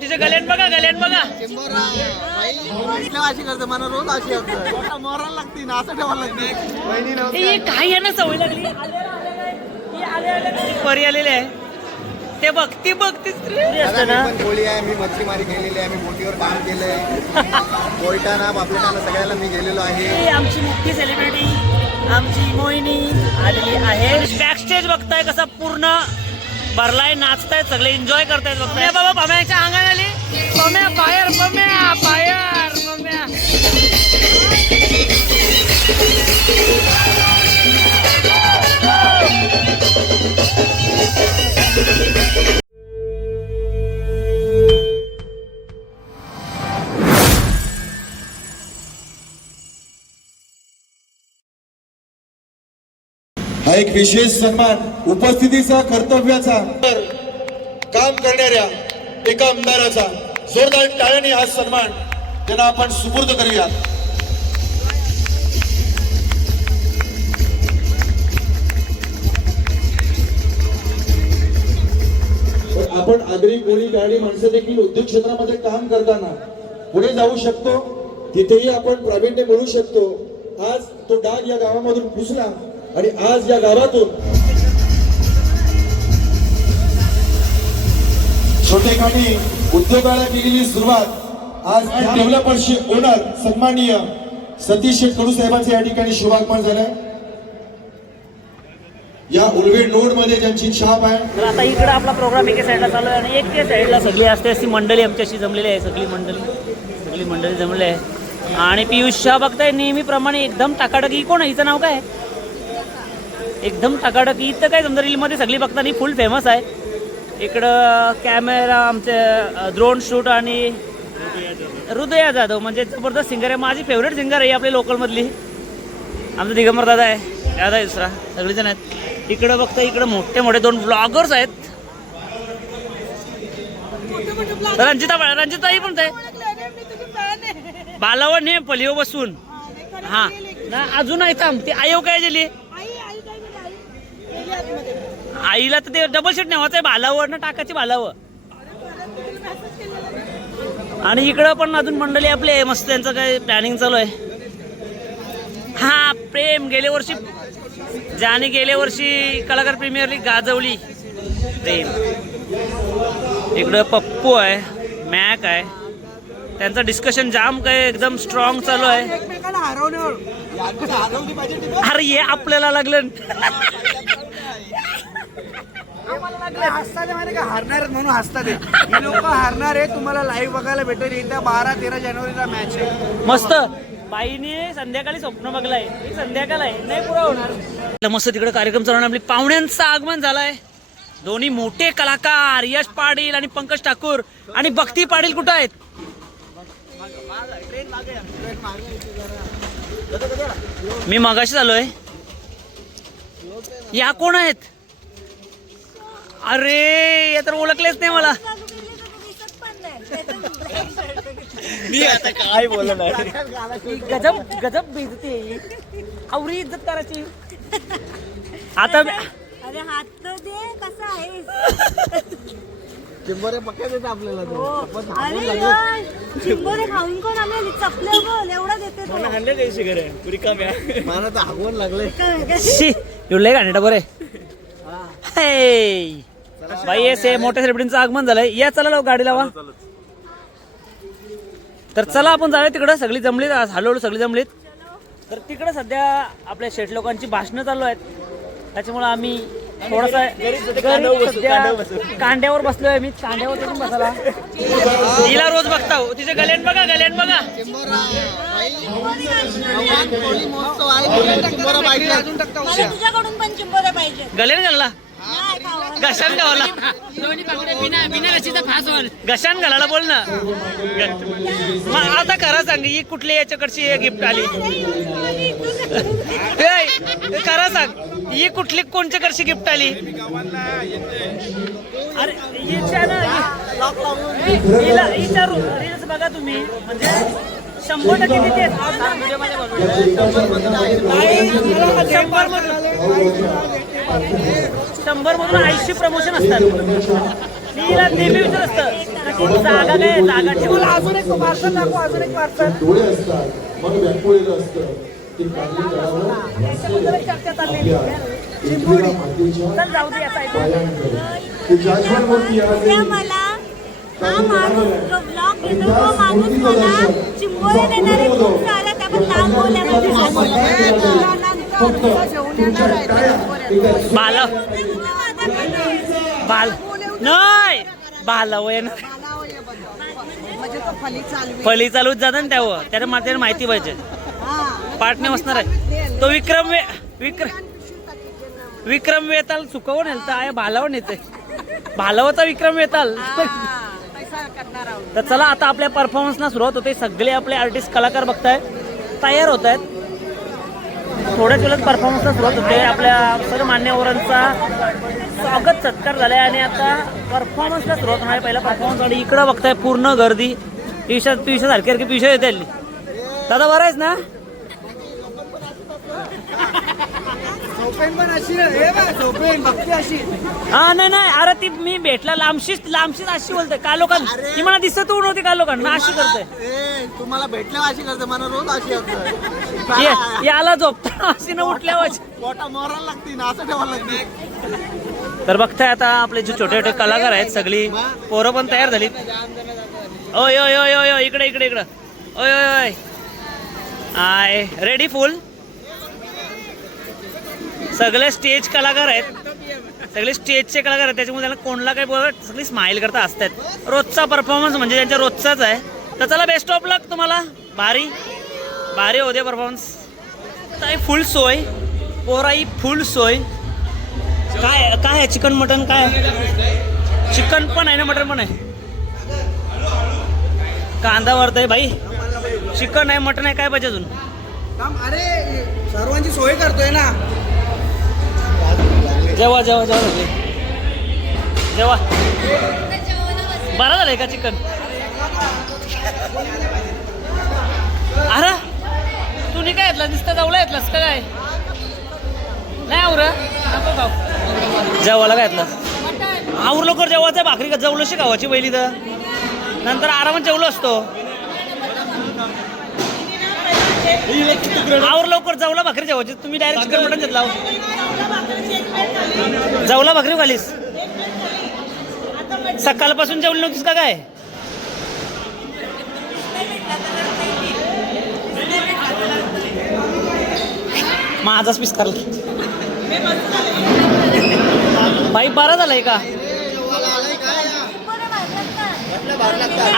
तिचे गल्यान बघा अशी करते मला रोज अशी मोरायला लागते ना असं ठेवायला लागते. काही आहे ना सवय लागली परी आलेले आहे ते बघ ती असतं ना. गोळी आहे, मी मच्छीमारी केलेली आहे, मी बोटीवर काम केलंय. कोयटाना बापलेटाना सगळ्याला मी गेलेलो आहे. आमची मोठी सेलिब्रिटी आमची मोहिनी आलेली आहे. बॅक स्टेज बघताय कसा पूर्ण भरलाय, नाचतायत सगळे, एन्जॉय करतायत. बघताय बाबा पम्याच्या अंगाने आली. Pamya fire, Pamya fire, Pamya. हा एक विशेष सन्मान उपस्थितीचा कर्तव्याचा काम करणाऱ्या एका आमदाराचा जोरदार टाळ्याने हा सन्मान त्यांना आपण सुपूर्द करूया. आपण आगरी कोळी गाडी माणसं देखील उद्योग क्षेत्रामध्ये काम करताना पुढे जाऊ शकतो, तिथेही आपण प्रावीण्य मिळू शकतो. आज तो डाग या गावामधून घुसला आणि आज या गावातून छोटेखानी उद्योगाला केलेली सुरुवात आज डेव्हलपर्सचे ओनर सन्माननीय सतीश कडू साहेबांचे या ठिकाणी शुभागमन झालंय. या उलवेड रोड मध्ये ज्यांची छाप आहे. तर आता इकडे आपला प्रोग्राम एका साईडला चालू आहे आणि एका साईडला सगळी असते अशी मंडळी आमच्याशी जमलेली आहे. सगळी मंडळी जमलेली आहे आणि पियुष शाह बघताय नेहमीप्रमाणे एकदम टाकाटकी. कोण आहे हिचं नाव काय? एकदम टाकाटकी. इथं काय समजा रीलमध्ये सगळी बघताना फुल फेमस आहे. इकडं कॅमेरा आमचे ड्रोन शूट आणि हृदया जाधव म्हणजे जबरदस्त सिंगर आहे. माझी फेवरेट सिंगर आहे आपली लोकलमधली. आमचा दिगंबर दादा आहे, दादा दुसरा, सगळेजण आहेत. इकडं बघता इकडं मोठे मोठे 2 ब्लॉगर्स आहेत. रंजिताई पण आहे बालावर ने पलिओ बसून. हा ना अजून आहे थांब ती आयो काय झाली आईला तर ते डबल शीट नेवायचं आहे बालावर ना टाकायची बालावर. आणि इकडं पण अजून मंडळी आपले मस्त त्यांचं काय प्लॅनिंग चालू आहे. हा प्रेम गेल्या वर्षी ज्याने गेल्या वर्षी कलाकार प्रीमियर लीग गाजवली प्रेम. इकडं पप्पू आहे, मॅक आहे, त्यांचं डिस्कशन जाम काय एकदम स्ट्रॉंग चालू आहे. अरे ये आपल्याला लागलं हारणार म्हणून हसतात. ही लोक हारणार आहे. तुम्हाला लाईव्ह बघायला भेटेल. येत्या 12-13 जानेवारीला मॅच आहे. मस्त. बाईने संध्याकाळी स्वप्न बघलाय, संध्याकाळ आहे नाही पुरा होणार. मस्त तिकडे कार्यक्रम चालवणार. आपली पाहुण्यांचं आगमन झालंय. दोन्ही मोठे कलाकार यश पाटील आणि पंकज ठाकूर. आणि भक्ती पाटील कुठं आहेत? मी मगाशी आलोय. या कोण आहेत? अरे या तर ओळखलेच नाही मला. मी आता काय बोलणार. गजब गजब बेइज्जती आवरी इज्जत करायची. आता अरे हात तर दे कसा आहे. चिंबोरे पक्के देते आपल्याला. अरे चिंबोरे खाऊन कोण आम्ही चपले बोल एवढा देते तो. मला तर हागवून लागले. एवढे गाणे बरे बाई. हे मोठ्या सेलिब्रिटींचं आगमन झालंय. या चला लाव गाडी लावा. तर चला आपण जाऊया तिकडं. सगळी जमलीत हळूहळू सगळी जमलीत. तर तिकडं सध्या आपल्या शेठ लोकांची भाषणं चालू आहेत. त्याच्यामुळे आम्ही थोडासा कांड्यावर बसलोय. मी कांड्यावर बसून बसायला. तिला रोज बघता तिचे गल्यान बघा तुझ्याकडून पण चिंबोरे पाहिजे. गल्यान घालला घशान घाला घशान घालायला बोल ना. मग आता खरं सांग ही कुठली याच्याकडची गिफ्ट आली? खरं सांग ही कुठली कोणच्याकडची गिफ्ट आली? अरे हिच्या रील्स बघा तुम्ही म्हणजे 100% तिथे 100 मधून 80 प्रमोशन असतात. तिला नेहमी विचार असतं जागा काय जागा ठेवला अजून एक पार्सल दाखव, अजून एक पार्सल. डोळे असतात मग व्याकुळलेलं असतं ते काढले जावं आपल्या एकविरा मातेच्या चल जाऊ दे आता पायांकडे. ते जजमेंट मूर्ती आज उद्या मला हा माणूस जो ब्लॉग घेतो तो माणूस मला चिंबोरे देणारे खूप सारे त्यावर लांब बोलल्यामध्ये बाल बाल नाही बाल वय ना फली चालूच जातं ना त्यावर त्याला मला माहिती पाहिजे पाठ नाही बसणार आहे तो विक्रम वेताल चुकवून येईल तर आहे भालावून येते भालावचा विक्रम वेताल. तर चला आता आपल्या परफॉर्मन्सला सुरुवात होते. सगळे आपले आर्टिस्ट कलाकार बघताय तयार होत आहेत. थोड्याच वेळात परफॉर्मन्सला सुरुवात होते. आपल्या सर्व मान्यवरांचा स्वागत सत्कार झालाय आणि आता परफॉर्मन्सला सुरुवात होणार. पहिला परफॉर्मन्स आणि इकडं बघताय पूर्ण गर्दी. पिशा सारखी पिशा येते हल्ली. दादा बरं आहेस ना? झोपेन पण अशी हे बघ, झोपेन बघते अशी. हा नाही अरे ती मी भेटला लांबशीच अशी बोलते कालोखान. ती मला दिसत नव्हती कालोखान ना अशी करते. तुम्हाला भेटल्या अशी करते, मला रोज अशी होतं. याला झोपता अशी न उठल्यावर पोटा मोरायला लागते ना, असं ठेवायला लागते. तर बघताय आता आपले जे छोटे छोटे कलाकार आहेत सगळी पोरं पण तयार झाली. ओय ओय ओय ओय इकडे इकडे इकडं ओय ओय ओय आय रेडी फुल. सगळे स्टेज कलाकार आहेत. सगळे स्टेजचे कलाकार आहेत त्याच्यामुळे त्यांना कोणला काही बोलत सगळी स्माइल करता असतात. रोजचा परफॉर्मन्स म्हणजे त्यांच्या रोजचाच आहे. तर चला बेस्ट ऑफ लक तुम्हाला. भारी होते परफॉर्मन्स. काय फुल सोय पोराई फुल सोय. काय आहे चिकन मटन काय चिकन पण आहे ना मटन पण आहे. कांदा वरतय भाई. चिकन आहे मटन आहे काय पाहिजे अजून. अरे सर्वांची सोय करतोय ना. जेव्हा बरं झालंय का चिकन. अरे तू नाही काय घेतला नुसतं जाऊला घेतलास का काय नाही आवर नको खाऊ. जेवायला काय घेतलं आवर लवकर जेवायचं भाकरी का जेवलोशी गावाची पहिली तर नंतर आरामात जेवलो असतो. आवर लवकर जेवला भाकरी जेवायची. तुम्ही डायरेक्ट चिकन मटन घेतला जेवला भाकरी खालीस. सकाळपासून जेवली नव्हतीस का काय. माझाच पीस करला बाई. बरा झालाय का.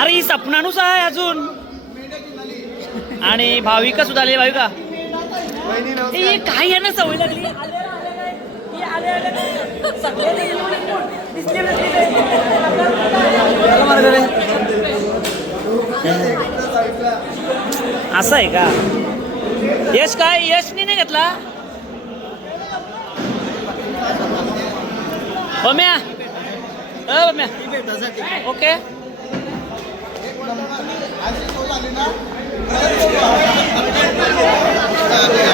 अरे ही सपनानुस आहे अजून. आणि भाविका सुद्धा आली. भाविका काही आहे ना सवय लागली. असं आहे का. यश काय यशनी नाही घेतला. बम्या ओके.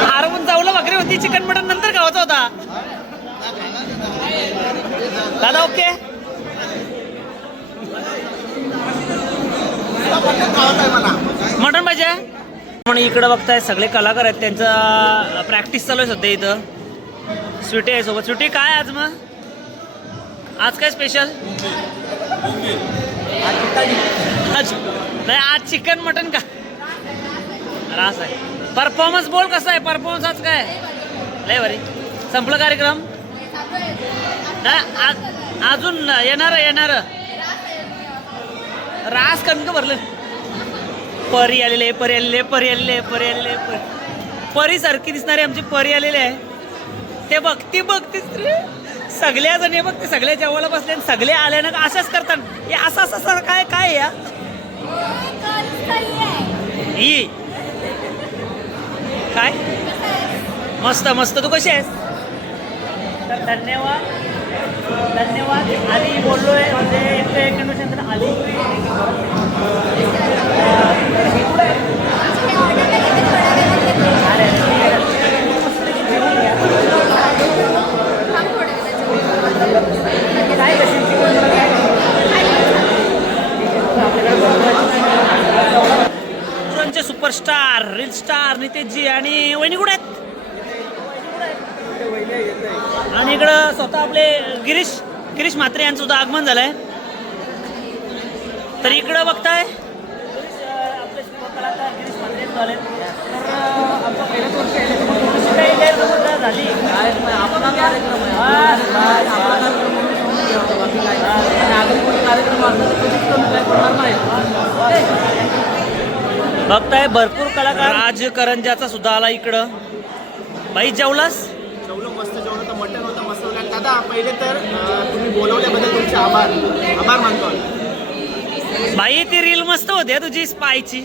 आरवून जाऊला भाकरी होती. चिकन मटन नंतर खावायचा होता दादा. ओके मटन पाहिजे म्हणून इकडं बघताय सगळे कलाकार आहेत. त्यांचा प्रॅक्टिस चालू आहे सध्या इथं. स्वीटी आहे सोबत. स्वीटी काय आज मग आज काय स्पेशल. नाही आज चिकन मटन का रास आहे. परफॉर्मन्स बोल कसा आहे परफॉर्मन्स आज काय लय भारी. संपलं कार्यक्रम अजून येणार रास कमी का भरलं. परी आलेले परी सारखी दिसणारी आमची परी आलेली आहे. ते बघतीस सगळ्या जणी बघ ते सगळ्या जेवायला बसले आणि सगळे आले ना अशाच करतात. हे असं काय या ही काय मस्त तू कशी आहेस. तर धन्यवाद आली बोललोय म्हणजे एक आली. काय आमचे सुपरस्टार रील स्टार नितेशजी आणि वहिनी कुठे आहेत? आणि इकडं स्वतः आपले गिरीश म्हात्रे यांचं सुद्धा आगमन झालंय. तर इकडं बघताय आपले कलाकार गिरीश म्हात्रे झाले. तर आमचा पहिलाच वर्ष आहे त्याच्यामुळे थोडीशी काही गैरसमज झाली. आपला कार्यक्रम बघताय भरपूर कलाकार. राजकरंजाचा सुद्धा आला इकडं. बाई जेवलास? जेवलो मस्त जेवलो. तर मटण होतं मस्त होतं. दादा पहिले तर तुम्ही बोलवल्याबद्दल तुमचे आभार मानतो. बाई ती रील मस्त होती तुझी स्पायची.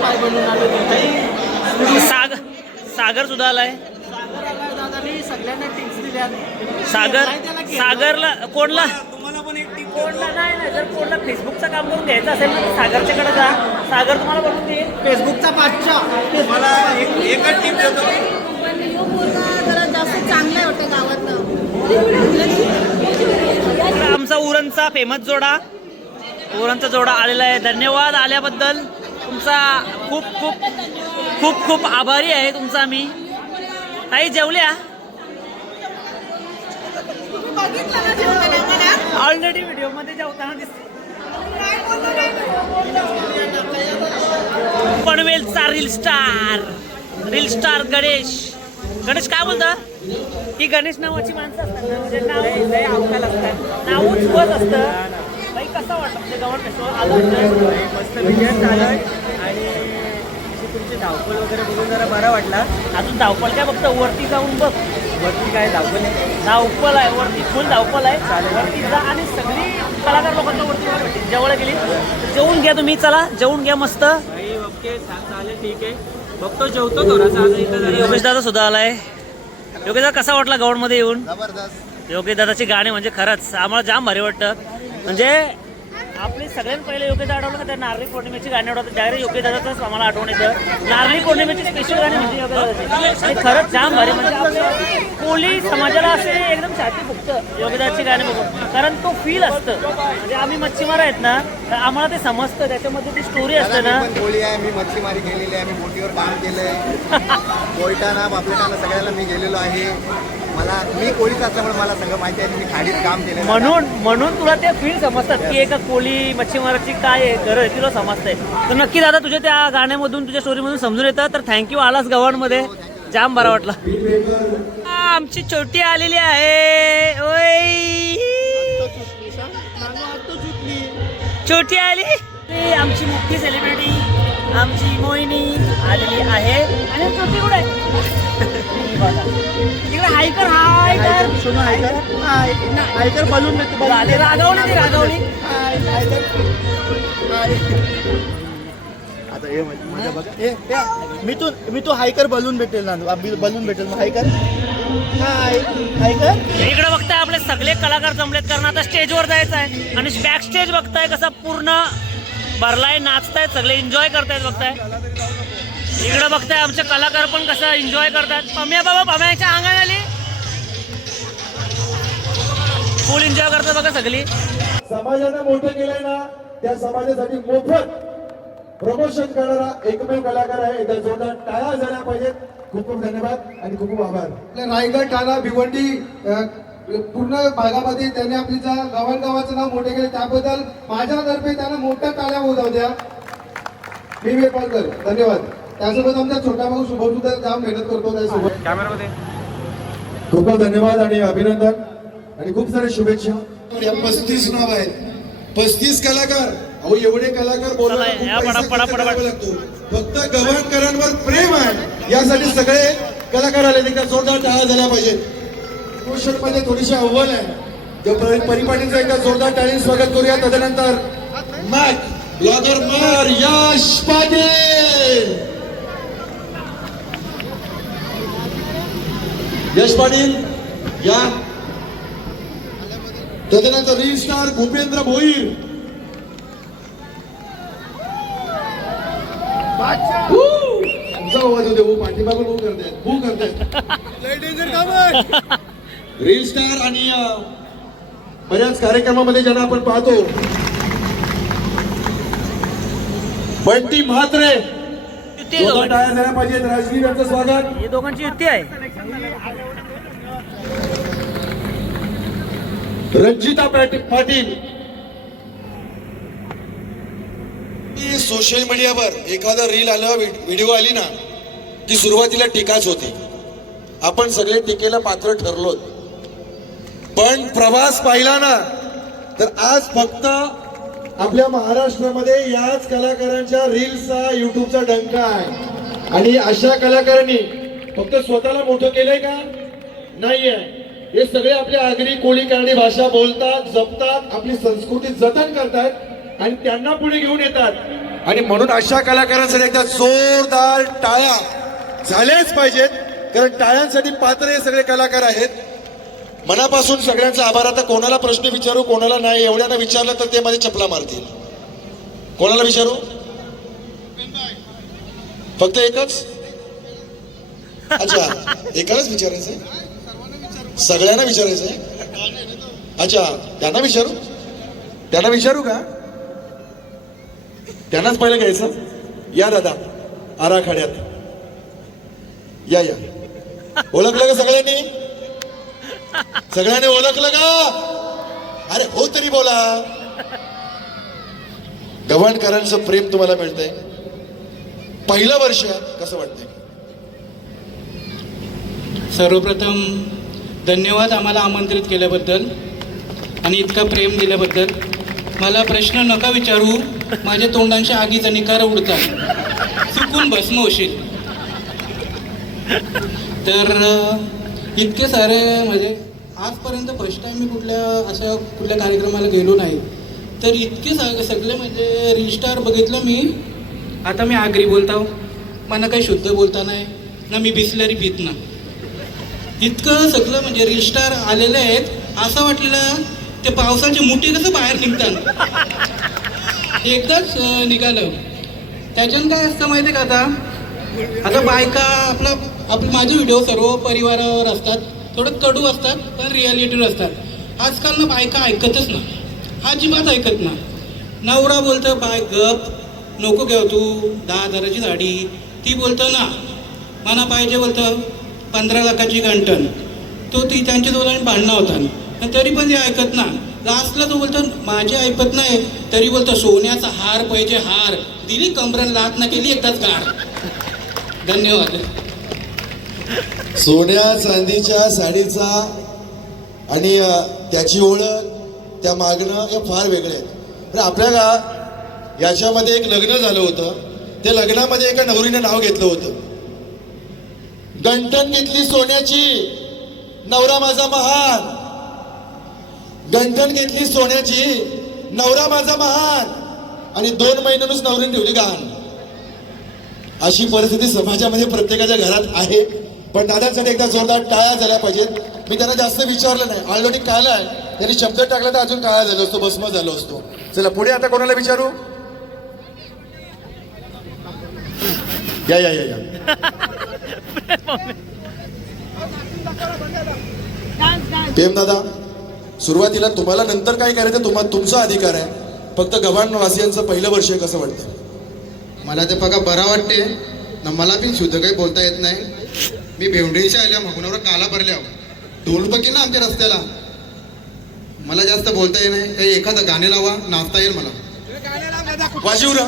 पाय बनवून आलो. सागर सुद्धा आलाय. दादानी सगळ्यांना टिप्स दिल्या. सागरला कोणला तुम्हाला पण एक टिप कोणला नाही जर कोणला फेसबुकचं काम करून घ्यायचं असेल ना तर सागरच्याकडे जा. सागर तुम्हाला बनवून देईल. फेसबुकचा बादशाह. तुम्हाला एकच टिप देतो. जरा जास्त चांगलं होतं गावातलं. आमचा उरणचा फेमस जोडा आलेला आहे. धन्यवाद आल्याबद्दल. तुमचा खूप खूप खूप खूप आभारी आहे तुमचा मी. ताई जेवल्या? ऑलरेडी व्हिडिओमध्ये जेवताना दिसते. पनवेलचा रील स्टार गणेश काय बोलता? ही गणेश नावाची माणसं असतात ना, म्हणजे नाव अवकाल असतात, नावच वच असतं. बाई कसा वाटतं म्हणजे गव्हर्नमेंट फेस्टिवल आलं? मस्त विजय झालं आणि तुमची धावपळ वगैरे बघून जरा बरा वाटला. अजून धावपळ काय बघतं? वरती जाऊन बघ. वरती काय धावपळ नाही. धावपळ आहे वरती, फुल धावपळ आहे. वरती जा आणि सगळी कलाकार लोकांना वरती भेटतील. जेवढं गेली जेवून घ्या तुम्ही. चला जेवून घ्या मस्त. ओके चालेल ठीक आहे. बघतो जेवतो थोडासा. योगेश दादा सुद्धा आलाय. योगेश दादा कसा वाटला गौडमध्ये येऊन? जबरदस्त. योगेश दादाची गाणी म्हणजे खरंच आम्हाला जाम भारी वाटतं. म्हणजे आपली सगळ्यात पहिले योगेश दादा आठवलं का त्या नारळी पौर्णिमेची गाणी आठवतात. डायरेक्ट योगेश दादाच आम्हाला आठवण येतं. नारळी पौर्णिमेची स्पेशल गाणी म्हणजे योगेश दादाची. आणि खरंच जाम भारी म्हणजे आपल्या कोळी समाजाला असे एकदम छाती फुगतं योगेश दादाची गाणी बघून. कारण तो फील असतं. म्हणजे आम्ही मच्छीमार आहेत ना तर आम्हाला ते समजतं. त्याच्यामध्ये ती स्टोरी असते ना. कोळी आहे. मी मच्छीमारी केलेली आहे. मी बोटीवर काम केलंय. कोयटाना पापलेटाना सगळ्याला मी गेलेलो आहे. मी कोळीच असल्यामुळे मला सगळं माहिती आहे. मी खाडीत काम केलं. म्हणून तुला ते फील समजतात की एका कोळी मच्छीमाराची काय गरज आहे तुला समजतंय. तर नक्की दादा तुझ्या त्या गाण्यामधून तुझ्या स्टोरीमधून समजून येतं. तर थँक्यू आलास गव्हाणमध्ये. जाम बरा वाटला. आमची छोटी आलेली आहे. ओय छोटी आली. आमची मोठी सेलिब्रिटी आमची मोहिनी आलेली आहे. आणि छोटी कुठे आहे? हायकर हायकर बलून रागवली आता हे माझ्या बघा. मी तू हायकर बलून भेटेल ना. बलून भेटेल मग हायकर. इकडे बघताय आपले सगळे कलाकार जमलेत. कारण आता स्टेजवर जायचं आहे. आणि बॅक स्टेज बघताय कसा पूर्ण भरलाय. नाचतायत सगळे, एन्जॉय करतायत बघताय. इकडे बघताय आमचे कलाकार पण कसं एन्जॉय करतात. पम्याच्या अंगाने आली. फुल एन्जॉय करतात बघा सगळी. समाजाने मोठं केलंय ना त्या समाजासाठी मोफत प्रमोशन करणारा एकमेव कलाकार आहे. एकदा जोरदार टाळ्या झाल्या पाहिजेत. खूप खूप धन्यवाद आणि खूप खूप आभार. रायगड ठाणा भिवंडी पूर्ण भागामध्ये त्यांनी आपली ज्या गावाचं नाव मोठे केले त्याबद्दल माझ्यातर्फे त्यांना मोठ्या टाळ्या होऊ द्या. मी वेपाळकर धन्यवाद. त्यासोबत आमचा छोटा भाऊ शुभम सुद्धा जाम मेहनत करतो त्यासोबत. खूप खूप धन्यवाद आणि अभिनंदन आणि खूप सारे शुभेच्छा. 35 नाव आहेत. 35 कलाकार. अहो एवढे कलाकार बोलायला लागतो. फक्त गव्हाणकरांवर प्रेम आहे यासाठी सगळे कलाकार आले. एकदा जोरदार टाळ्या झाल्या पाहिजेत. प्रमोशन मध्ये थोडीशी अव्वल आहे. परिपाटीचं एकदा जोरदार टाळी स्वागत करूया. तदनंतर मॅक ब्लॉगर मार यश पाटील. यश पाटील या. तदनंतर रील स्टार भूपेंद्र भोईर. आवाज होते वो पाठीमागून भू करतायत. रील स्टार आणि बऱ्याच कार्यक्रमामध्ये ज्यांना आपण पाहतो बंटी म्हात्रे युती आहे दोघं दोघांची. टाळ्या झाल्या पाहिजेत. राजकीय यांचं स्वागत. हे दोघांची युती आहे. रंजिता पाटील. सोशल मीडियावर एखादा रील आलं, व्हिडिओ आली ना, की सुरुवातीला टीकाच होती. आपण सगळे टीकेला पात्र ठरलो, पण प्रवास पाहिला ना तर आज फक्त आपल्या महाराष्ट्रामध्ये याच कलाकारांच्या रील्सचा, युट्यूबचा डंका आहे. आणि अशा कलाकारांनी फक्त स्वतःला मोठं केलंय का? नाहीये. हे सगळे आपल्या आगरी कोळी कानडी भाषा बोलतात, जपतात, आपली संस्कृती जतन करतात आणि त्यांना पुढे घेऊन येतात. आणि म्हणून अशा कलाकारांसाठी एकदा जोरदार टाळ्या झाल्याच पाहिजेत, कारण टाळ्यांसाठी पात्र हे सगळे कलाकार आहेत. मनापासून सगळ्यांचा आभार. आता कोणाला प्रश्न विचारू, कोणाला नाही. एवढ्यांना विचारलं तर ते माझे चपला मारतील. कोणाला विचारू? फक्त एकच? अच्छा, एकालाच विचारायचंय? सगळ्यांना विचारायचंय? अच्छा, त्यांना विचारू का? त्यांनाच पहिलं घ्यायचं. या दादा, आराखड्यात या. ओळखलं का सगळ्यांनी ओळखलं का? अरे हो तरी बोला. गव्हाणकरांचं प्रेम तुम्हाला मिळतंय. पहिलं वर्ष कसं वाटतंय? सर्वप्रथम धन्यवाद आम्हाला आमंत्रित केल्याबद्दल आणि इतकं प्रेम दिल्याबद्दल. मला प्रश्न नका विचारू, माझ्या तोंडांच्या आगीचा निकार उडतात, चुकून भस्म होशील. तर इतके सारे म्हणजे आजपर्यंत फर्स्ट टाइम मी कुठल्या कार्यक्रमाला गेलो नाही. तर इतके सगळे म्हणजे रीस्टार बघितलं मी. आता मी आगरी बोलतो, मला काही शुद्ध बोलता नाही ना, मी बिस्लरी पित ना. इतकं सगळं म्हणजे रीस्टार आलेले आहेत. असं वाटलेलं ते पावसाची मुठी कसं बाहेर निघतात, एकदाच निघालं. त्याच्यानं काय असतं माहिती आहे का? आता बायका आपले माझे व्हिडिओ सर्व परिवारावर असतात, थोडं कडू असतात पण रियालिटीवर असतात. आजकाल ना बायका ऐकतच ना, अजिबात ऐकत ना. नवरा बोलतं बाय गप, नको घेऊ तू 10,000ची साडी. ती बोलतं ना मला पाहिजे, बोलतं 15 लाखाची गंटन. ती त्यांच्या दोघांनी भांडणं होतात, तरी पण ते ऐकत ना. लास्टला तो बोलतो माझे ऐकत नाही, तरी बोलतो सोन्याचा हार पाहिजे हार. दिली कमरन लात ना केली एकदाच गार. धन्यवाद. सोन्या चांदीच्या साडीचा आणि त्याची ओळख, त्या मागणं हे फार वेगळे आहेत. पण आपल्याला याच्यामध्ये एक लग्न झालं होतं. त्या लग्नामध्ये एका नवरीने नाव घेतलं होतं, गंठण घेतली सोन्याची, नवरा माझा महान. गंठण घेतली सोन्याची, नवरा माझा महान, आणि 2 महिन्यानंच नवरीने ठेवली गहाण. अशी परिस्थिती समाजामध्ये प्रत्येकाच्या घरात आहे. पण दादांसाठी एकदा जोरदार टाळ्या झाल्या पाहिजेत. मी त्यांना जास्त विचारलं नाही, ऑलरेडी काळा आहे. त्यांनी शब्द टाकला तर अजून काळा झालो असतो, भस्म झालो असतो. चला पुढे आता कोणाला विचारू? या. प्रेम दादा, सुरुवातीला तुम्हाला नंतर काय करायचं तुमचा अधिकार आहे. फक्त गव्हाणवासियांचं पहिलं वर्ष कसं वाटतं? मला ते बघा बरं वाटते ना. मला पण शुद्ध काही बोलता येत नाही. मी भेवंडीच्या आल्या मगुनावर काला भरल्या ढोल बघी ना आमच्या रस्त्याला. मला जास्त बोलता येत नाही. काही एखादं गाणे लावा, नाचता येईल मला. वाशिवरा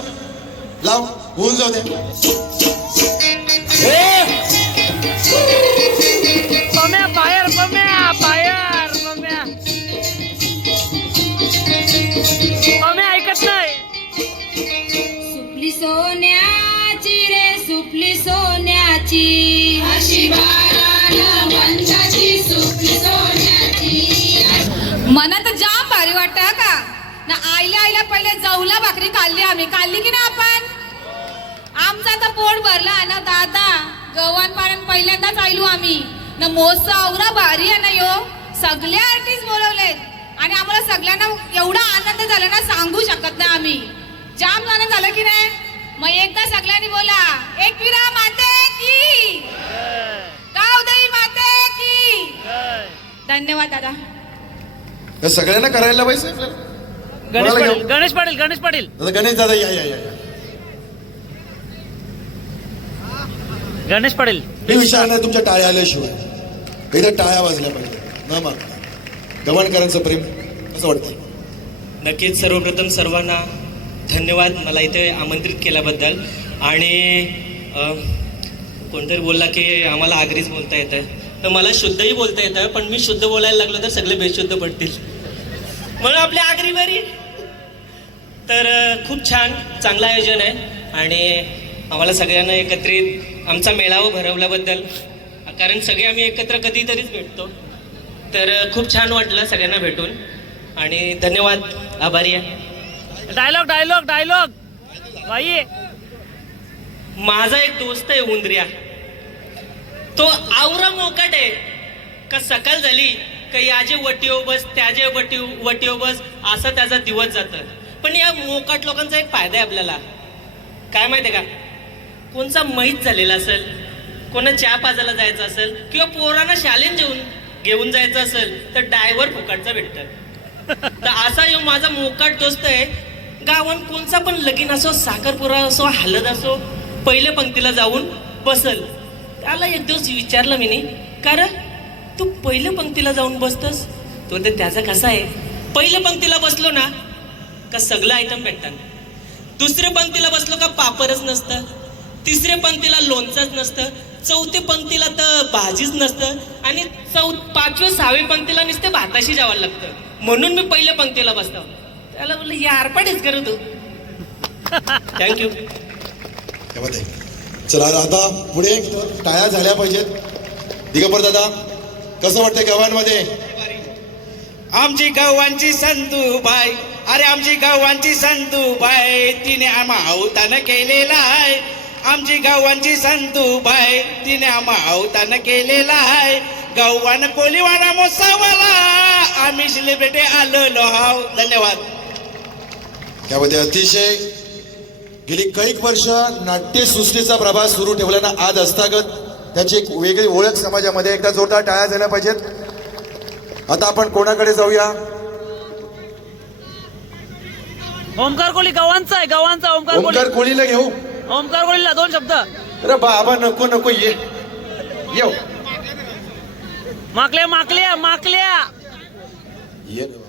लाव, होऊन जाऊ दे. पम्या ऐकत नाही. सुपली सोन्याची रे सुपली सोन्याची, अशी बाराची सुपली सोन्याची. मला तर जाम भारी वाटतं का ना. आईला पहिले जवला भाकरी खाल्ली की ना आपण. आमचा तर पोट भरला ना दादा. गव्हाणपाड्यात पहिल्यांदाच आईलो आम्ही ना. मोसा आवरा भारी आहे ना यो. सगळे आर्टिस्ट बोलवलेत आणि आम्हाला सगळ्यांना एवढा आनंद झाला ना, सांगू शकत नाही आम्ही. जाम आनंद झालं की नाही. मग एकदा सगळ्यांनी बोला, एकविरा माते की, गावदेवी माते की. धन्यवाद दादा. हे सगळ्यांना करायला पाहिजे आपल्याला. गणेश पाटील दादा गणेश दादा या. गणेश पडेल. मी विचारणार तुमच्या टाळ्या आल्याशिवाय एकदा टाळ्या वाजल्या पाहिजे न मागता. गव्हाणकरांचं प्रेम कसं वाटतं? नक्कीच सर्वप्रथम सर्वांना धन्यवाद मला इथे आमंत्रित केल्याबद्दल. आणि कोणतरी बोलला की आम्हाला आगरीच बोलता येतं, तर मला शुद्धही बोलता येतं, पण मी शुद्ध बोलायला लागलो तर सगळे बेशुद्ध पडतील, म्हणून आपल्या आगरी बरी. तर खूप छान चांगलं आयोजन आहे आणि आम्हाला सगळ्यांना एकत्रित आमचा मेळावा भरवल्याबद्दल, कारण सगळे आम्ही एकत्र कधीतरीच भेटतो, तर खूप छान वाटलं सगळ्यांना भेटून आणि धन्यवाद, आभारी आहे. डायलॉग डायलॉग डायलॉग बाई. माझा एक दोस्त आहे उंदऱ्या, तो आवरा मोकाट आहे का सकाळ झाली का याचे वटीव बस त्याचे वटीव बस असं त्याचा दिवस जातं. पण या मोकाट लोकांचा एक फायदा आहे आपल्याला, काय माहिती आहे का? कोणचा मैत झालेला असेल, कोणा चहा पाजायला जायचं असेल किंवा पोरांना शाळेत घेऊन जायचं असेल तर ड्रायव्हर फुकटचा भेटतात. तर असा यो माझा मोकाट दोस्त आहे. गावात कोणचा पण लगीन असो, साखरपुरा असो, हलद असो, पहिल्या पंक्तीला जाऊन बसल. त्याला एक दिवस विचारलं मी, कारण तू पहिल्या पंक्तीला जाऊन बसतस? तो तर त्याचा कसा आहे, पहिल्या पंक्तीला बसलो ना का सगळं आयटम भेटतात, दुसऱ्या पंक्तीला बसलो का पापरच नसतं, तिसऱ्या पंक्तीला लोणचंच नसतं, चौथ्या पंक्तीला तर भाजीच नसतं आणि 5व्या 6व्या पंक्तीला नुसते भाताशी जावं लागतं. म्हणून मी पहिल्या पंक्तीला बसतो. त्याला बोललं या आरपाटीच करत तू. थँक्यू. चला आता पुढे टाळ्या झाल्या पाहिजेत. दिगंबर दादा कसं वाटतंय गव्हाणमध्ये? आमची गव्हांची संतूबाई, अरे आमची गव्हांची संतूबाई, तिने आम्हा अवतान केलेला आहे. आमची गव्हांची संतूबाई, तिने आम्हा अवतान केलेला आहे. गव्हाण कोलीवाडा मोसावाला आम्ही सेलिब्रिटी आलेलो आहोत. धन्यवाद. त्यामध्ये अतिशय गेली कैक वर्ष नाट्यसृष्टीचा प्रभास सुरू ठेवल्यानं आज हस्तगत त्याची एक वेगळी ओळख समाजामध्ये. एकदा जोरदार टाळ्या झाल्या पाहिजेत. आता आपण कोणाकडे जाऊया? ओमकार कोळी गव्हांचा आहे, गव्हांचा ओमकार कोळी. ओमकार कोळीला घेऊ. ओमकार कोळीला 2 शब्द. अरे बाबा नको नको ये येऊ माकल्या माकल्या माकल्या. ये रे बाबा.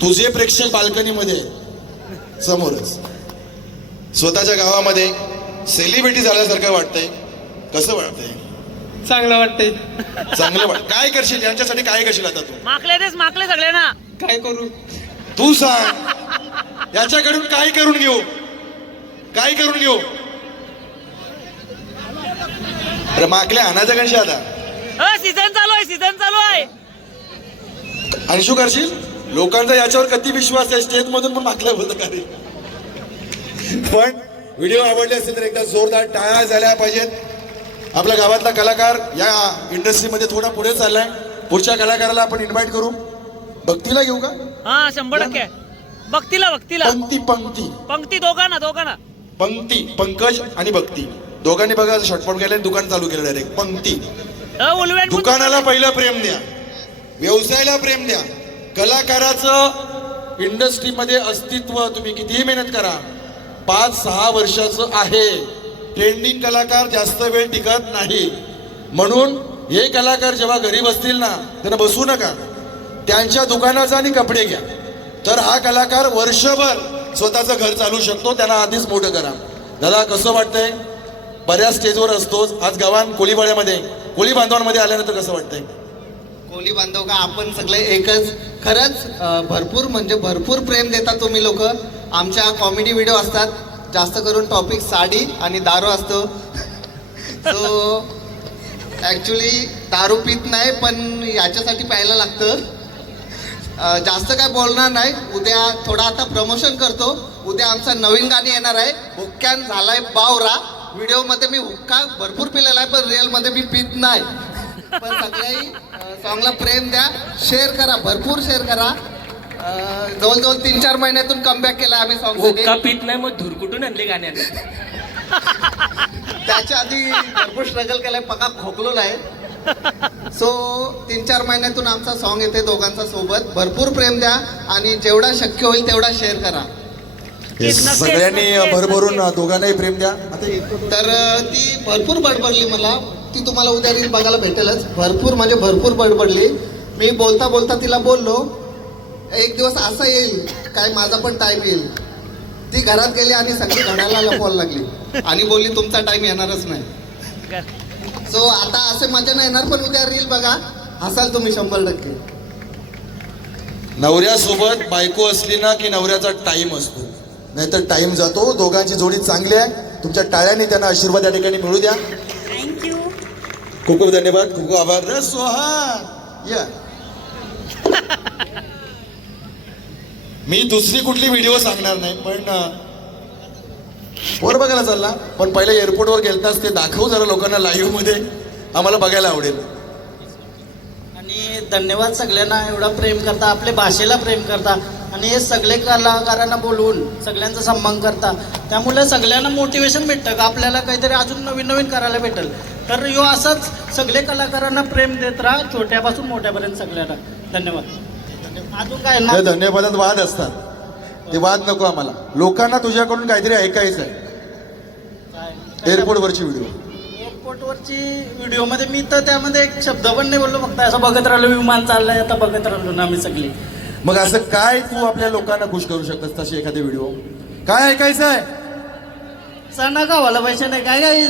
तुझे प्रेक्षक बाल्कनीमध्ये समोरच स्वतःच्या गावामध्ये सेलिब्रिटी झाल्यासारखं वाटतंय. कसं वाटतंय? चांगलं वाटतंय. चांगलं वाटत. काय करशील यांच्यासाठी? काय करशील आता तू? माकल्या तेच माकले सगळे ना. काय करू? तू सांग. याच्याकडून काय करून घेऊ? काय करून घेऊ? अरे माकल्या आणायचं कशी आता? सीझन चालू आहे, सीझन चालू आहे. अंशू करशील? लोकांचा याच्यावर किती विश्वास आहे, स्टेज मधून पण माकल्या बोलत का रे? पण व्हिडिओ आवडले असेल तर एकदा जोरदार टाळ्या झाल्या पाहिजेत. आपल्या गावातला कलाकार या इंडस्ट्रीमध्ये थोडा पुढे चाललाय. पुढच्या कलाकाराला आपण इन्व्हाइट करू. भक्तीला घेऊ का? हा 100%. भक्तीला भक्तीला. पंक्ती पंक्ती पंक्ती दोघांना दोघांना. पंक्ती पंकज आणि भक्ती दोघांनी बघा शॉर्टपट गेले, दुकान चालू केलं डायरेक्ट. पंक्ती. दुकानाला पहिलं प्रेम द्या, व्यवसायाला प्रेम द्या. कलाकाराचं इंडस्ट्रीमध्ये अस्तित्व तुम्ही कितीही मेहनत करा 5-6 वर्षाचं आहे. ट्रेंडिंग कलाकार जास्त वेळ टिकत नाही. म्हणून हे कलाकार जेव्हा घरी बसतील ना त्यांना बसू नका, त्यांच्या दुकानात जा आणि कपडे घ्या. तर हा कलाकार वर्षभर स्वतःचं घर चालू शकतो. त्यांना आधीच मोठं करा. दादा कसं वाटतंय? बऱ्याच स्टेजवर असतोच. आज गव्हाण कोळीवाड्यामध्ये कोळी बांधवांमध्ये आल्यानंतर कसं वाटतंय? कोळी बांधव का आपण सगळे एकच. खरंच भरपूर म्हणजे भरपूर प्रेम देता तुम्ही लोक. आमच्या कॉमेडी व्हिडिओ असतात, जास्त करून टॉपिक साडी आणि दारू असतो. सो ॲक्च्युली दारू पित नाही पण याच्यासाठी प्यायला लागतं. जास्त काय बोलणार नाही. उद्या थोडा आता प्रमोशन करतो. उद्या आमचा नवीन गाणी येणार आहे, हुक्क्यान झालाय बावरा. व्हिडिओमध्ये मी हुक्का भरपूर पिलेला आहे पण रिअलमध्ये मी पित नाही. पण सगळ्याही सॉंगला प्रेम द्या, शेअर करा, भरपूर शेअर करा. जवळजवळ 3-4 महिन्यातून कमबॅक केला आम्ही सॉंग. का पीत नाही मग धूर कुठून आणले गाण्यात? त्याच्या आधी भरपूर स्ट्रगल केलाय, पक्का खोकलो आहे. सो 3-4 महिन्यातून आमचा सॉन्ग येते दोघांचा सोबत. भरपूर प्रेम द्या आणि जेवढा शक्य होईल तेवढा शेअर करा. सगळ्यांनी भरभरून दोघांनाही प्रेम द्या. आता तर ती भरपूर बडबडली मला, ती तुम्हाला उद्या रील बघायला भेटेलच. भरपूर म्हणजे भरपूर बडबडली. मी बोलता बोलता तिला बोललो एक दिवस असं येईल काय माझा पण टाइम येईल. ती घरात गेली आणि सगळी घड्याला लपवायला लागली आणि बोलली तुमचा टाइम येणारच नाही. सो आता असे मजा नाही येणार, पण उद्या रील बघा, हसाल तुम्ही 100%. नवऱ्यासोबत बायको असली ना की नवऱ्याचा टाइम असतो, नाहीतर टाइम जातो. दोघांची जोडी चांगली आहे. तुमच्या टाळ्यांनी त्यांना आशीर्वाद या ठिकाणी मिळू द्या. थँक्यू. खूप खूप धन्यवाद, खूप खूप आभार. सोहा या. मी दुसरी कुठली व्हिडिओ सांगणार नाही, पण वर बघायला चालला, पण पहिले एअरपोर्टवर गेलताच ते दाखवू जरा लोकांना लाईव्ह मध्ये, आम्हाला बघायला आवडेल. आणि धन्यवाद सगळ्यांना, एवढा प्रेम करता, आपल्या भाषेला प्रेम करता आणि हे सगळे कलाकारांना बोलवून सगळ्यांचा सन्मान करता. त्यामुळे सगळ्यांना मोटिवेशन भेटतं का आपल्याला काहीतरी अजून नवीन नवीन करायला भेटेल. तर यो असंच सगळे कलाकारांना प्रेम देत राहा, छोट्यापासून मोठ्यापर्यंत सगळ्यांना. धन्यवाद. अजून काय ना, हे धन्यवादात वाद असतात, ते वाद नको आम्हाला. लोकांना तुझ्याकडून काहीतरी ऐकायचं आहे. एअरपोर्टवरची व्हिडिओ, एअरपोर्टवरची व्हिडिओमध्ये मी तर त्यामध्ये एक शब्द पण नाही बोललो, फक्त असं बघत राहिलो विमान चाललंय आता बघत राहिलो ना आम्ही सगळे. मग असं काय तू आपल्या लोकांना खुश करू शकतस तशी एखादी व्हिडिओ? काय ऐकायचं आहे? सणा गावाला पैसे नाही काय काय.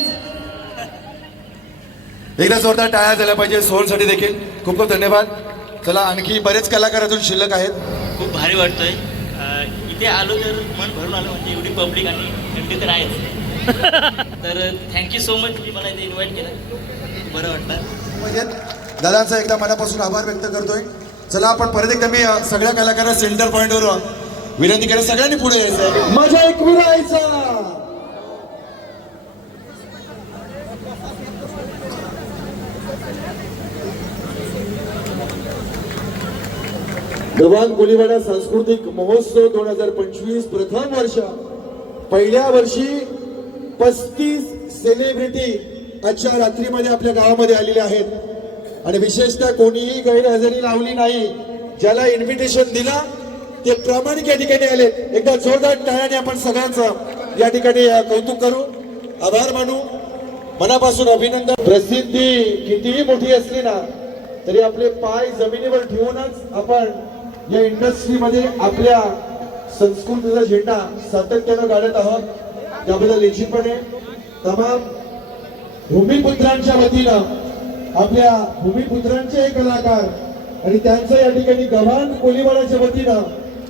एकदा जोरदार टाळ्या झाल्या पाहिजे सोहनसाठी देखील. खूप खूप धन्यवाद. चला, आणखी बरेच कलाकार अजून शिल्लक आहेत. खूप भारी वाटतंय इथे आलो तर मन भरून आलं, म्हणजे एवढी पब्लिक आणि एवढी तर आहेच. तर थँक्यू सो मच, तुम्ही मला इथे इन्व्हाइट केलं, बरं वाटलं. म्हणजे दादांचा एकदा मनापासून आभार व्यक्त करतोय. चला, आपण परत एकदा मी सगळ्या कलाकारांना सेंटर पॉईंटवर विनंती करेन, सगळ्यांनी पुढे यायचं, मजा एक विरायचा. गव्हाण कोळीवाडा सांस्कृतिक महोत्सव 2025 प्रथम वर्ष. पहिल्या वर्षी 35 सेलिब्रिटी आजच्या रात्रीमध्ये आपल्या गावामध्ये आलेले आहेत आणि विशेषतः कोणीही गैरहजेरी लावली नाही. ज्याला इन्व्हिटेशन दिला ते प्रामाणिक या ठिकाणी आले. एकदा जोरदार टाळ्याने आपण सगळ्यांचं या ठिकाणी कौतुक करू, आभार मानू, मनापासून अभिनंदन. प्रसिद्धी कितीही मोठी असली ना तरी आपले पाय जमिनीवर ठेवूनच आपण या इंडस्ट्रीमध्ये आपल्या संस्कृतीचा झेंडा सातत्यानं गाडत आहोत. त्याबद्दल निश्चितपणे तमाम भूमिपुत्रांच्या वतीनं, आपल्या भूमिपुत्रांचे कलाकार आणि त्यांचं या ठिकाणी गव्हाण कोळीवाड्याच्या वतीनं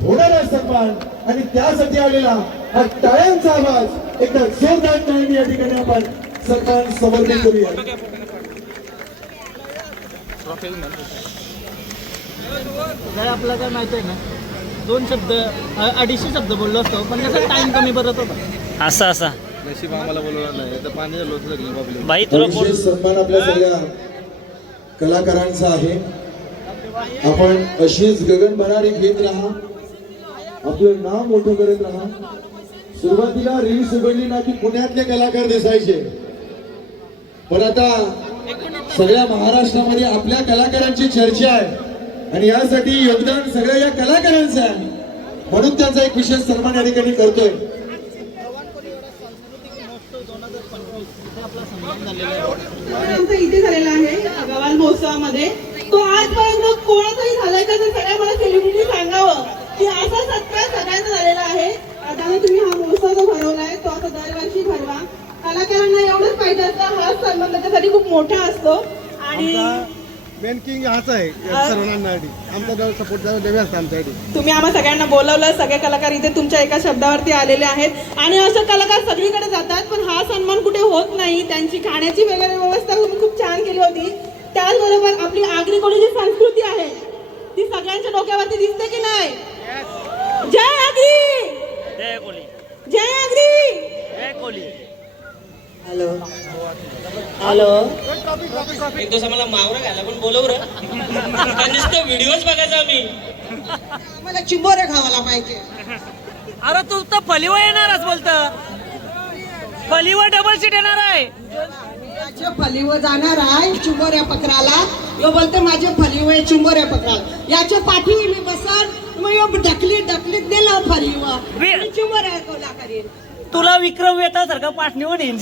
होणारा सन्मान आणि त्यासाठी आलेला हा टाळ्यांचा आवाज, एकदा जोरदार टाळ्यांनी या ठिकाणी आपण सन्मान समर्पित करूया. आपलं काय माहिती आहे ना, 2 शब्द 250 शब्द बोललो असतो, पण कसं टाइम कमी पडत होता. असा नशीब आम्हाला बोलवणार नाही, आता पाणी झालं भाई तुला विशेष सन्मान आपल्या सगळ्या कलाकारांचा आहे. आपण अशीच गगन भरारी घेत राहा, आपलं नाव मोठं करत राहा. सुरुवातीला रील्स उघडली ना की पुण्यातले कलाकार दिसायचे, पण आता सगळ्या महाराष्ट्रामध्ये आपल्या कलाकारांची चर्चा आहे आणि यासाठी योगदान सगळ्या या कलाकारांचं आहे, म्हणून त्यांचा एक विशेष सन्मान या ठिकाणी करतोय. आमचा इथे झालेला आहे गव्हाण महोत्सवामध्ये. तो आजपर्यंत कोणाचाही झालाय का तर सगळ्या मला सेलिब्रिटी सांगावं की असा सत्कार सगळ्यांचा झालेला आहे. आता तुम्ही हा महोत्सव जो भरवलाय तो आता दरवर्षी भरवा. कलाकारांना एवढंच पाहिजे असतं, हा सन्मान त्याच्यासाठी खूप मोठा असतो आणि मेन किंग हाच आहे सर्वांना. आमचा सपोर्ट देवे असतं आमच्यासाठी. तुम्ही आम्हा सगळ्यांना बोलवलं, सगळे कलाकार इथे तुमच्या एका शब्दावरती आलेले आहेत आणि असं कलाकार सगळीकडे जातात, पण हा सन्मान कुठे होत नाही. त्यांची खाण्याची वगैरे व्यवस्था तुम्ही खूप छान केली होती. त्याचबरोबर आपली आगरी कोळी जी संस्कृती आहे ती सगळ्यांच्या डोक्यावरती दिसते की नाही? जय आगरी, जय कोली, जय आगरी, जय कोली. हॅलो हॅलो, एक दिवस आम्हाला मावरा घाला पण बोलव रे, नुसतं व्हिडिओज बघायचा आम्ही. मला चिंबोरे खावायला पाहिजे. अरे तू तर फलीवर येणारच बोलत, फलीवर डबल सीट येणार आहे. याचे फलीवर जाणार आहे चुंबोऱ्या पत्राला. यो बोलते माझे फलीवर चुंबोऱ्या पत्राला. याच्या पाठीवर मी बसन मग यो ढकलीत दिलं फलीवर चुंबोऱ्या कोला करीन. तुला विक्रम वेतासारखा पाठणीवर येईल.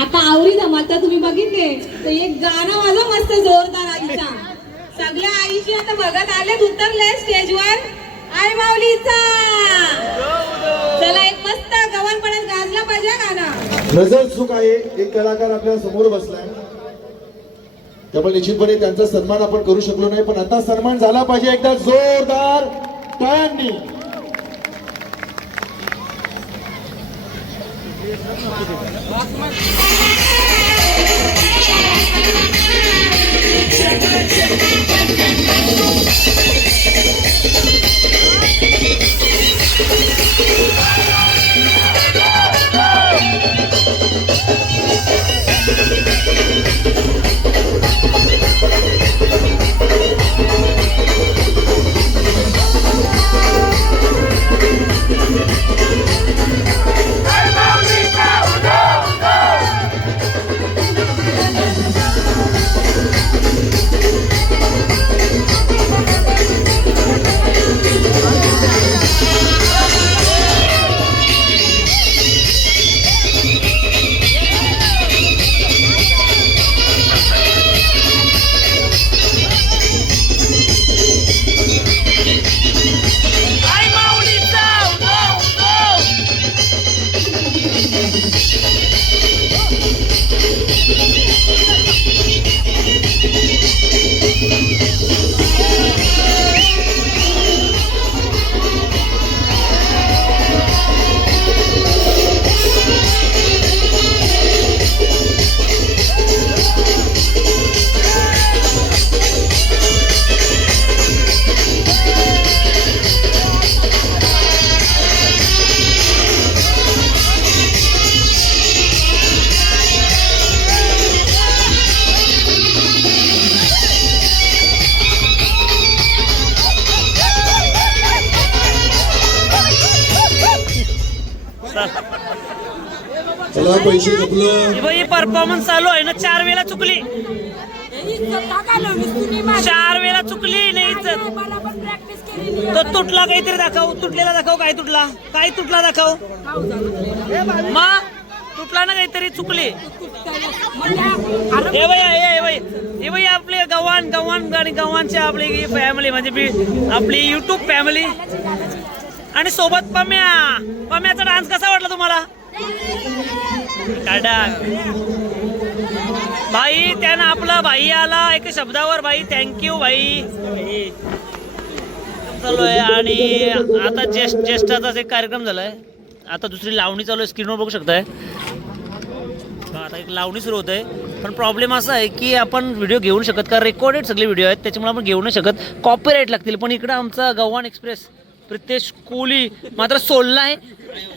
आता आवरी धमाल तर तुम्ही बघितले तर एक गाणं माझं मस्त जोरदार आईचा. सगळ्या आईची आता बघत आले उतरले स्टेजवर आई माऊलीचा. चला एक मस्त गव्हाणपणात गाजला पाहिजे गाणं. नजर चूक आहे, एक कलाकार आपल्या समोर बसलाय त्यामुळे निश्चितपणे त्यांचा सन्मान आपण करू शकलो नाही, पण आता सन्मान झाला पाहिजे एकदा जोरदार टाळ्यांनी. चला पैसे कपलं. परफॉर्मन्स चालू आहे ना, 4 वेळा चुकली. 4 वेळा चुकली नाही इज्जत. तो तुटला काहीतरी दाखव, तुटलेला दाखव. काय तुटला, काय तुटला दाखव. मग तुटला ना काहीतरी, चुकली. हे बाई आपले गव्हाण आणि गव्हाणच्या आपली फॅमिली म्हणजे आपली युट्यूब फॅमिली आणि सोबत पम्याचा डान्स कसा वाटला तुम्हाला. काढा भाई, त्यानं आपला भाई आला एका शब्दावर. भाई थँक्यू भाई. चालू आहे आणि आता ज्येष्ठाचाच एक कार्यक्रम झालाय. आता दुसरी लावणी चालू आहे, स्क्रीनवर बघू शकताय. आता एक लावणी सुरू होत आहे, पण प्रॉब्लेम असा आहे की आपण व्हिडिओ घेऊ नाही शकत, कारण रेकॉर्डेड सगळे व्हिडिओ आहेत, त्याच्यामुळे आपण घेऊ नाही शकत, कॉपीराईट लागतील. पण इकडं आमचा गव्हाण एक्सप्रेस प्रितेश कोहली मात्र सोलला आहे,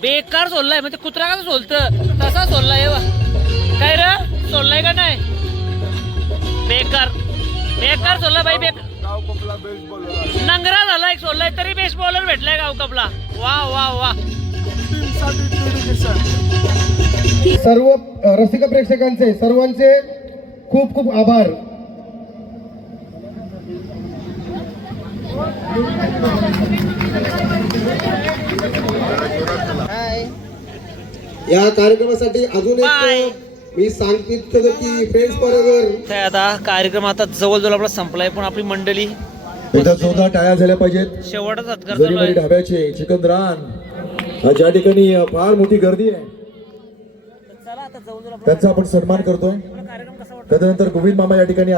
बेकार सोलला आहे. म्हणजे कुत्रा कसं सोलतं तसा सोलला आहे. काय रे, सोललाय का नाही. बेकार सोलला भाई. नंगरा झाला एक सोललाय तरी बेस्ट बॉलर भेटलाय गाव कपला. वा वा वा. सर्व रसिक प्रेक्षकांचे सर्वांचे खूप खूप आभार. या कार्यक्रमासाठी अजून एक मी सांगितलं की फ्रेंड्स बरोबर आता कार्यक्रम आता जवळजवळ आपला संपलाय, पण आपली मंडळी एकदा जोरदार टाळ्या झाल्या पाहिजेत. शेवटचा सत्कार चालू आहे. ढाब्याचे चिकन रान ज्या ठिकाणी फार मोठी गर्दी आहे त्यांचा आपण सन्मान करतोय. त्यानंतर गोविंद मामा या ठिकाणी